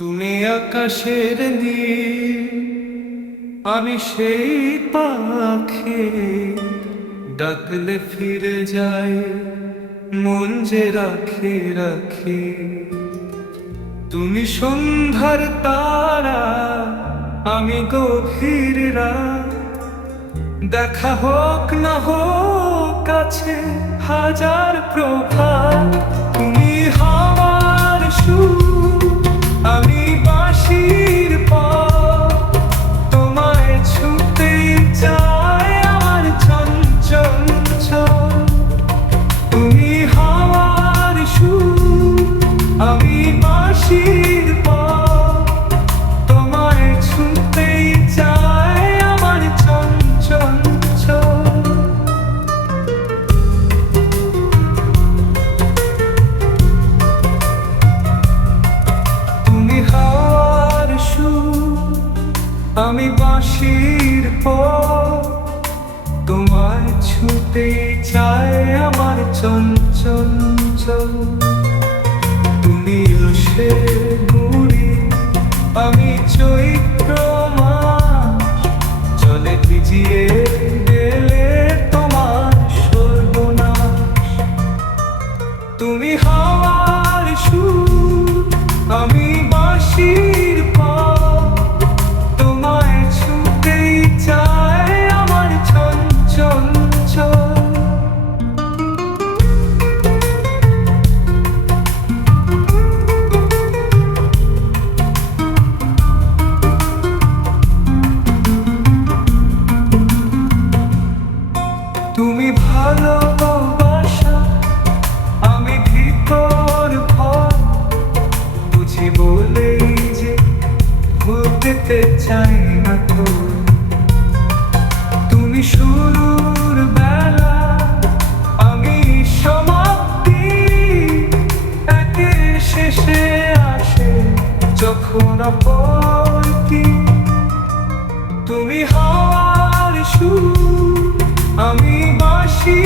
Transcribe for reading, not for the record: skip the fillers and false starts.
তুমি আকাশের নীল, আমি সেই পাখি, ডাকলে ফিরে যায় মন যে রাখি রাখি। তুমি সন্ধ্যার তারা, আমি গভীর রাত, দেখা হোক না হোক কাছে হাজার প্রভাত। তুমি হাওয়ার সুর, আমি বাঁশির পর, তোমায় ছুঁতে চায় আমার চঞ্চল চল। তুমি হাওয়ার সুর, আমি বাঁশির পর, তোমায় ছুঁতে চায় আমার চঞ্চল চল। তুমি হাওয়ার সুর, আমি বাঁশির পর, তোমায় ছুঁতে চায় আমার চঞ্চল চল। তুমি সে গুড়ি, আমি চৈত্র মাস, জলে ভিজিয়ে গেলে তোমার সর্বনাশ। তুমি হাওয়ার সুর, আমি বাঁশির পর, তোমায় ছুঁতে চায় আমার চঞ্চল চল। তুমি ভালোবাসা, আমি ভিতর ভয়, বুঝি বলেই যে ভুলতে চাই না তো। তুমি শুরুর বেলা, আমি সমাপ্তি, একে শেষে আসে যখন আপত্তি। তুমি হাওয়ার সুর, আমি বাঁশি